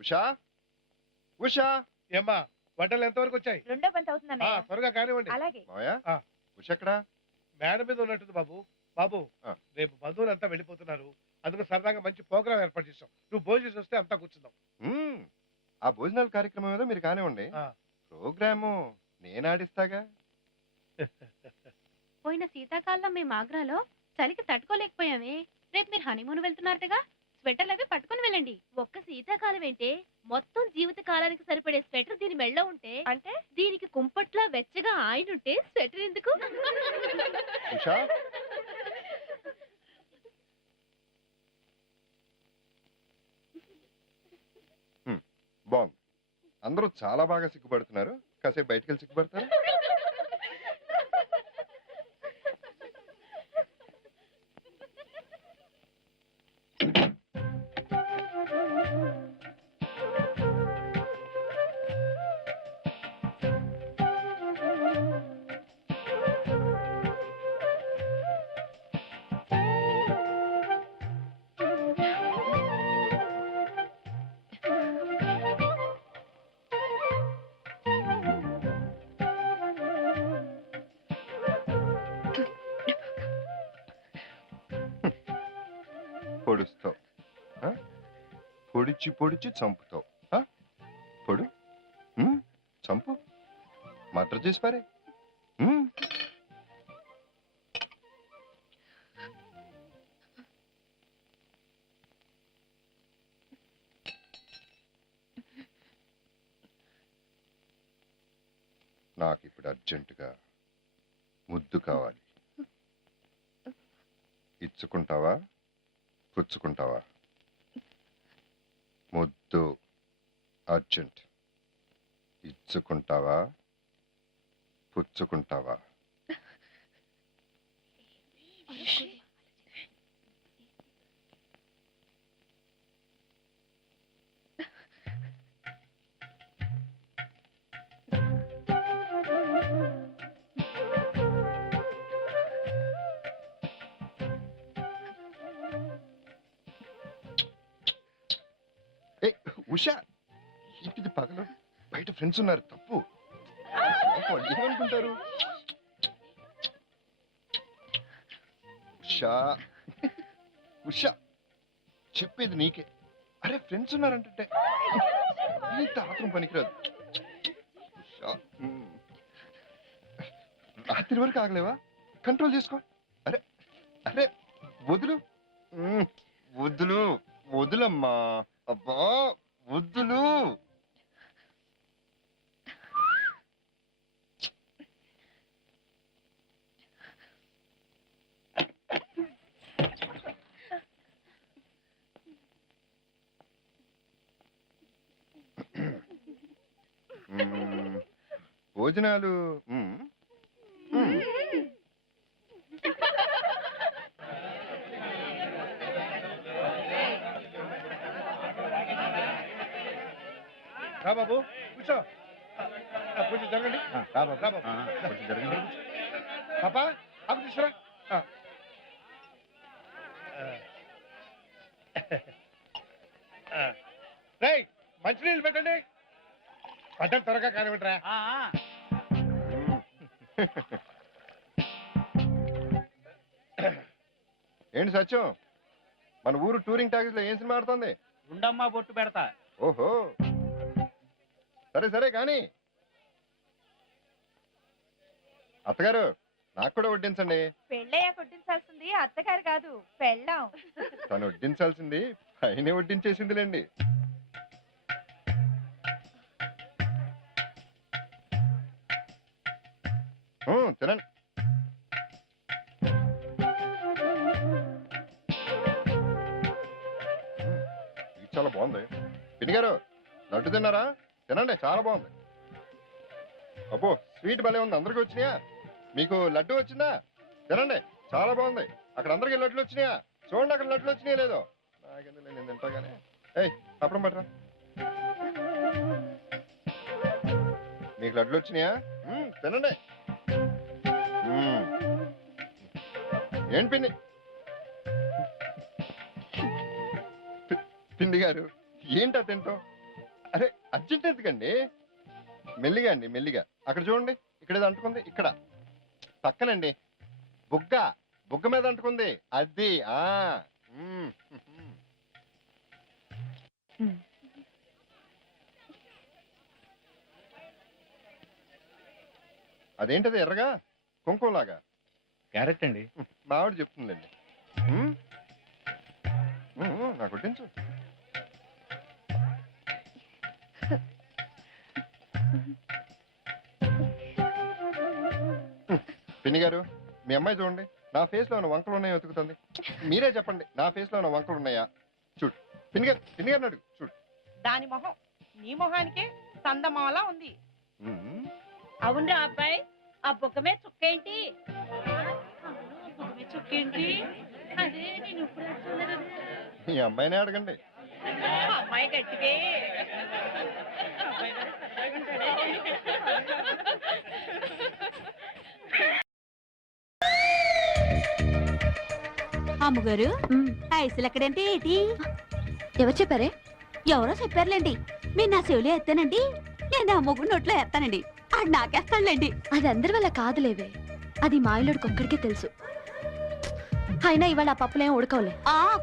ఉషా ఉషా ఏమ్మా వంటలు ఎంతవరకు వచ్చాయి? రెండో పంత అవుతుందన్నయ్య. త్వరగా కానివ్వండి. అలాగే. మావయ్య ఆ. ఉష ఎక్కడా? మేడ మీద ఉన్నట్టుంది బాబు. బాబు ఆ. రేపు బంధువులు అంతా వెళ్ళిపోతున్నారు. అందుకు సరదాగా మంచి ప్రోగ్రామ్ ఏర్పాటు చేస్తాం. నువ్వు భోజనం చేసి వస్తే అంతా కూర్చుందాం. మ్మ్. ఆ భోజనాల కార్యక్రమం ఏదో మీరు కానివ్వండి. ఆ. ప్రోగ్రాము నేను ఆడిస్తాగా. పోయిన శీతాకాలంలో మేము ఆగ్రాలో చలికి తట్టుకోలేకపోయామే. రేపు మీరు హనీమూన్ వెళ్తున్నారటగా, స్వెటర్లు అవి పట్టుకుని వెళ్ళండి. ఒక్క శీతాకాలం ఏంటే, మొత్తం జీవిత కాలానికి సరిపడే స్వెటర్ దీని మెళ్ళో ఉంటే, అంటే దీనికి కుంపట్లా వెచ్చగా ఆయనుంటే స్వెటర్ ఎందుకు? ఉషా బాగుంది. అందరూ చాలా బాగా సిగ్గుపడుతున్నారు. కాసేపు బయటికి వెళ్ళి సిగ్గుపడతారు. పొడుస్తావు, పొడిచి పొడిచి చంపుతావు. పొడు చంపు, మర్డర్ చేసి పారే. నాకు ఇప్పుడు అర్జెంటుగా ముద్దు కావాలి. ఇచ్చుకుంటావా పుచ్చుకుంటావా? ముద్దు అర్జెంట్. ఇచ్చుకుంటావా పుచ్చుకుంటావా? ఉషా, ఇంటిది పగలు, బయట ఫ్రెండ్స్ ఉన్నారు. తప్పు. వాళ్ళు ఏమనుకుంటారు? ఉషా ఉషా, చెప్పేది నీకే. అరే ఫ్రెండ్స్ ఉన్నారంటే ఇంత ఆత్రం పనికిరాదు. ఉషా, రాత్రి వరకు ఆగలేవా? కంట్రోల్ చేసుకో. అరే అరే వదులు, వదులు వదులమ్మా. అబ్బా వద్దులు. భోజనాలు రా బాబు కూర్చో. కొంచెం జరగండి. రా బాబు కొంచెం జరగండి. పాపా అప్పు తీసుకురా. రేయ్ మంచినీళ్ళు పెట్టండి. పడ్డం త్వరగా కానివ్వండిరా. ఏంటి సత్యం, మన ఊరు టూరింగ్ టాకీస్ లో ఏం సినిమా ఆడుతుంది? ఉండమ్మా బొట్టు పెడతా. ఓహో సరే సరే కానీ అత్తగారు నాకు కూడా వడ్డించండి. పెళ్ళయ్యాక వడ్డించాల్సింది అత్తగారు కాదు, పెళ్ళాం. తను వడ్డించాల్సింది పైన వడ్డించేసిందిలేండి. తినండి. ఇది చాలా బాగుంది. పిన్ని గారు లడ్డు తిన్నారా? తినండి, చాలా బాగుంది. అబ్బో స్వీట్ భలే ఉంది. అందరికి వచ్చినాయా? మీకు లడ్డు వచ్చిందా? తినండి, చాలా బాగుంది. అక్కడ అందరికి లడ్లు వచ్చినాయా? చూడండి అక్కడ లడ్లు వచ్చినాయా లేదో. నాకెందుకు, నేను తింటాగానే. ఏయ్ అప్పుడు పట్టరా. మీకు లడ్లు వచ్చినాయా? తినండి. ఏంటి పిన్ని పిండి గారు ఏంటా తింటాం? అరే అర్జెంట్ ఎందుకండి, మెల్లిగా అండి మెల్లిగా. అక్కడ చూడండి, ఇక్కడ ఏదో అంటుకుంది, ఇక్కడ పక్కనండి. బుగ్గ మీద అంటుకుంది అది. అదేంటది ఎర్రగా కుంకుమలాగా? క్యారెట్ అండి. మా ఆవిడ చెప్తుందండి. నాకు వడ్డించు. పిన్ని గారు, మీ అమ్మాయి చూడండి, నా ఫేస్ లో ఉన్న వంకలు ఉన్నాయో వెతుకుతుంది. మీరే చెప్పండి, నా ఫేస్ లో ఉన్న వంకలు ఉన్నాయా? చూడు పిన్ని గారిని అడుగు. చూడు దాని మొహం నీ మొహానికే సందమాలా ఉంది. అవునరా అబ్బాయి, ఆ బుగ్గ మీద చుక్కేంటి? అదే నేను ఇప్పుడు చూడలేదు. మీ అమ్మాయినే అడగండి. అమ్మాయి గట్టిగే. అమ్మగారు, ఐసులు ఎక్కడంటే ఏంటి? ఎవరు చెప్పారే? ఎవరో చెప్పారులేండి. మీరు నా చెవులు ఎత్తానండి, నేను ఆ మొగ్గు నోట్లో ఎత్తానండి, ఆడు నాకేస్తాడులేండి. అది అందరి వల్ల కాదులేవే, అది మా ఇల్లుడికి ఒక్కడికే తెలుసు. అయినా ఇవాళ ఆ పప్పులేం ఉడకవులే.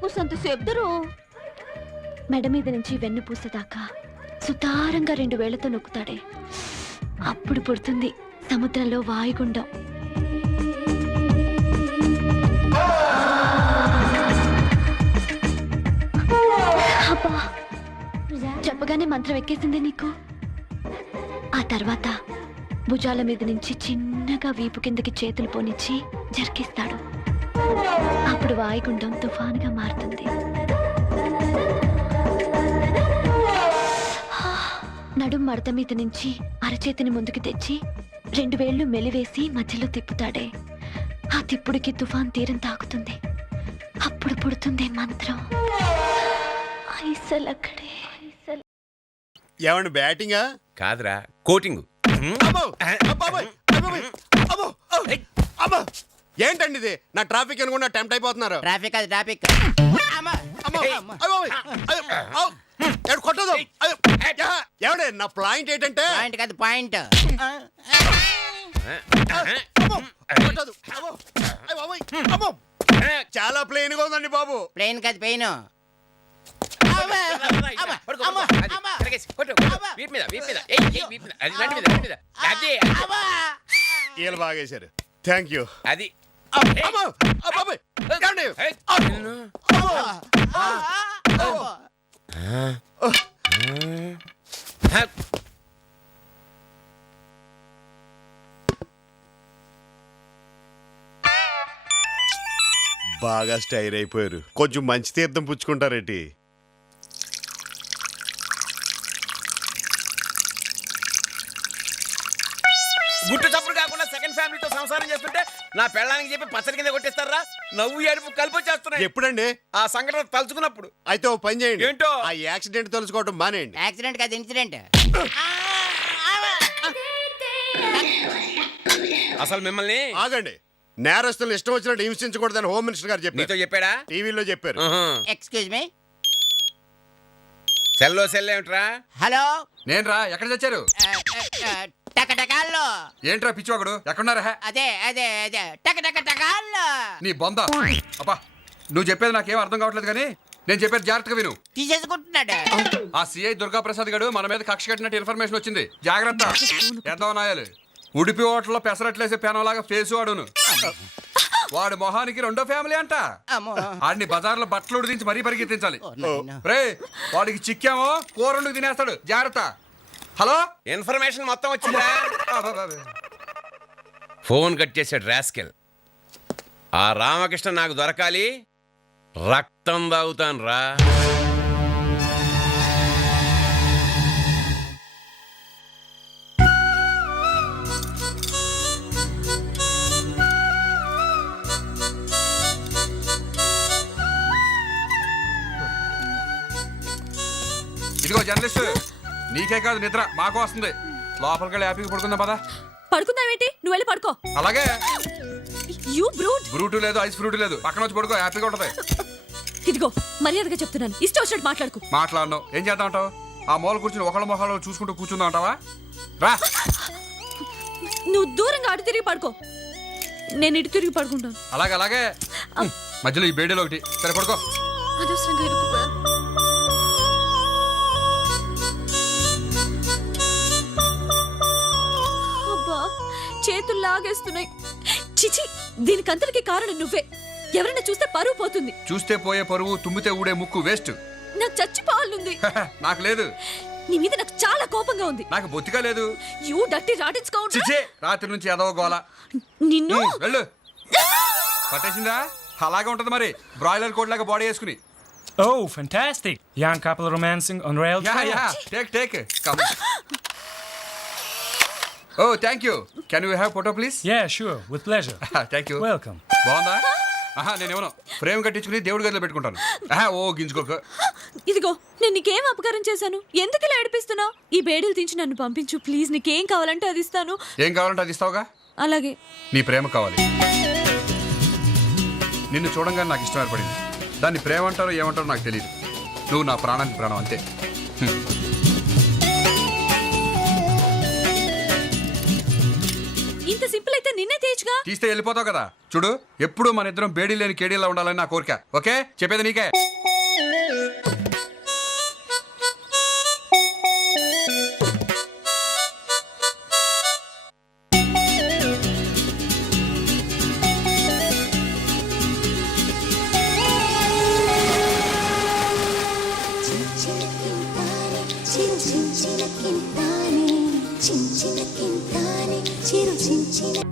కూసంత చెప్దురు. మెడ మీద నుంచి వెన్ను పూసేదాకా సుతారంగా 2 వేళ్లతో నొక్కుతాడే, అప్పుడు పుడుతుంది సముద్రంలో వాయుగుండం. అబ్బా, చెప్పగానే మంత్రం ఎక్కేసిందే నీకు. ఆ తర్వాత భుజాల మీద నుంచి చిన్నగా వీపు కిందకి చేతులు పోనిచ్చి జరికిస్తాడు. అప్పుడు వాయుగుండం తుఫానుగా మారుతుంది. నడుం మడత మీద నుంచి అరచేతిని ముందుకు తెచ్చి 2 వేళ్లు మెలివేసి మధ్యలో తిప్పుతాడే, ఆ తిప్పుడికి తుఫాన్ తీరం తాకుతుంది. అప్పుడు పుడుతుంది మంత్రం. ఐసలక్కడే. ఏమండి బ్యాటింగా? కాదురా, కోటింగ్. ఏంటండి ఇది? నా ట్రాఫిక్ అనుకున్నా టెంప్ట్ అయిపోతున్నారు. ట్రాఫిక్ అది ట్రాఫిక్. కొట్టదు. ఏమండి నా పాయింట్ ఏంటంటే, పాయింట్ కాదు పాయింట్. చాలా ప్లెయిన్ గా ఉందండి బాబు. ప్లేన్ కాదు పెయిన్. వీళ్ళు బాగేశారు. Thank you. అది బాగా స్టైర్ అయిపోయారు. కొంచెం మంచి తీర్థం పుచ్చుకుంటారేంటి? గుట్టు చప్పుడు కాకుండా సెకండ్ ఫ్యామిలీతో సంసారం చేస్తుంటే నా పెళ్ళానికి చెప్పి పచ్చడి కింద కొట్టేస్తారా? నవ్వు ఏడుపు కలిపి వచ్చేస్తున్నాయి. ఎప్పుడండి? ఆ సంఘటన తలుచుకున్నప్పుడు. అయితే ఓ పని చేయండి. ఏంటో? ఆ యాక్సిడెంట్ తెలుసుకోవడం మానేయండి. యాక్సిడెంట్ కాదు ఇన్సిడెంట్. అసలు మిమ్మల్ని ఆగండి. నేరస్తులు ఇష్టం వచ్చినట్టు హింసించకూడదని హోమ్ మినిస్టర్ గారు చెప్పారు. నీతో చెప్పాడా? టీవీలో చెప్పారు. Excuse me. సెల్లో సెల్ ఏమిట్రా? హలో, నేను రా. ఎక్కడ తెచ్చారు? టకటకాల్లో. ఏంట్రా పిచ్చోకడు, ఎక్కడున్నారా? అదే అదే అదే టకటకటకాల్లో. నీ బొంద. అబ్బా, నువ్వు చెప్పేది నాకేం అర్థం కావట్లేదు, కానీ నేను చెప్పేది జాగ్రత్తగా విను. తీసేసుకుంటున్నాడు. ఆ సిఐ దుర్గాప్రసాద్ గడు మన మీద కక్ష కట్టినట్టు ఇన్ఫర్మేషన్ వచ్చింది. జాగ్రత్త. ఎంతో నాయాలి. ఉడిపి హోటల్లో పెసరట్లేసే పేనలాగా ఫేస్ వాడును. వాడు మొహానికి 2వ ఫ్యామిలీ అంట. ఆడిని బజార్లో బట్టలు ఉడిదించి మరీ పరిగెత్తించాలి. రే, వాడికి చిక్కామో కూరండుకు తినేస్తాడు. జాగ్రత్త. హలో, ఇన్ఫర్మేషన్ మొత్తం వచ్చిందా? ఫోన్ కట్ చేసాడు రాస్కెల్. ఆ రామకృష్ణ నాకు దొరకాలి, రక్తం తాగుతాను రా. ఇదిగో జర్నలిస్ట్, నీకే కాదు నిద్ర మాకు వస్తుంది. లోపలికి వెళ్ళి హ్యాపీగా పడుకుందాం పదా. పడుకుందావేంటి? నువ్వు వెళ్ళి పడుకో. అలాగే. You brute. బ్రూటు లేదు, ఐస్ ఫ్రూట్ లేదు. పక్కన వచ్చి పడుకో, హ్యాపీగా ఉంటది. ఇదిగో మర్యాదగా చెప్తున్నాను, ఇష్టం వచ్చినట్టు మాట్లాడుకో. మాట్లాడను. ఏం చేద్దాం అంటావు? ఆ మూల కూర్చుని ఒకళ్ళ మొహాలు చూసుకుంటూ కూర్చుందా అంటావా? రా. నువ్వు దూరంగా అటు తిరిగి పడుకో, నేను ఇటు తిరిగి పడుకుంటాను. అలాగే మధ్యలో ఈ బేడీలో ఒకటి. సరే పడుకో. అనవసరంగా ఇరుక్కుపోయాను. అబ్బా, చేతులు లాగేస్తున్నాయి. చిచి, దీనికంతటికి కారణం నువ్వే. ఎవరైనా చూస్తే పరువు పోతుంది. చూస్తే పోయే పరువు, తుమ్మితే ఊడే ముక్కు వేస్ట్. నాకు చచ్చిపోవాలనుంది. నాకు లేదు. నీ మీద నాకు చాలా కోపంగా ఉంది. నాకు బొత్తిగా లేదు. You dirty rotten counter. చిచే, రాత్రి నుంచి ఎదవ గోల. నిన్ను వెళ్ళు. పట్టేసిందా? అలాగే ఉంటది మరి, బ్రాయిలర్ కోడ్ లాగా బాడీ వేసుకుని. Oh, fantastic! Young couple romancing on rail trail. Take. Come. Oh, thank you. Can we have photo, please? Yeah, sure, with pleasure. Thank you. Welcome. బాగుందా? నేనేమో ఫ్రేమ్ కట్టించుకుని దేవుడి గదిలో పెట్టుకుంటాను. ఓ గింజుకోక. ఇదిగో, నేను నీకేం అపకారం చేశాను? ఎందుకు ఇలా ఏడిపిస్తున్నావు? ఈ బేడీలు తెచ్చి నన్ను పంపించు ప్లీజ్. నీకేం కావాలంటే అది ఇస్తాను. ఏం కావాలంటే అది ఇస్తావుగా? అలాగే. నీ ప్రేమ కావాలి. నిన్ను చూడంగానే నాకు ఇష్టం ఏర్పడింది. దాన్ని ప్రేమ అంటారో ఏమంటారో నాకు తెలియదు. నువ్వు నా ప్రాణానికి ప్రాణం, అంతే. ఇంత సింపుల్ అయితే నిన్నే తీయచ్చుగా. తీస్తే వెళ్ళిపోతావు కదా. చూడు, ఎప్పుడు మన ఇద్దరం బేడీ లేని కేడీలా ఉండాలని నా కోరిక. ఓకే, చెప్పేది నీకే. చిరు చించిన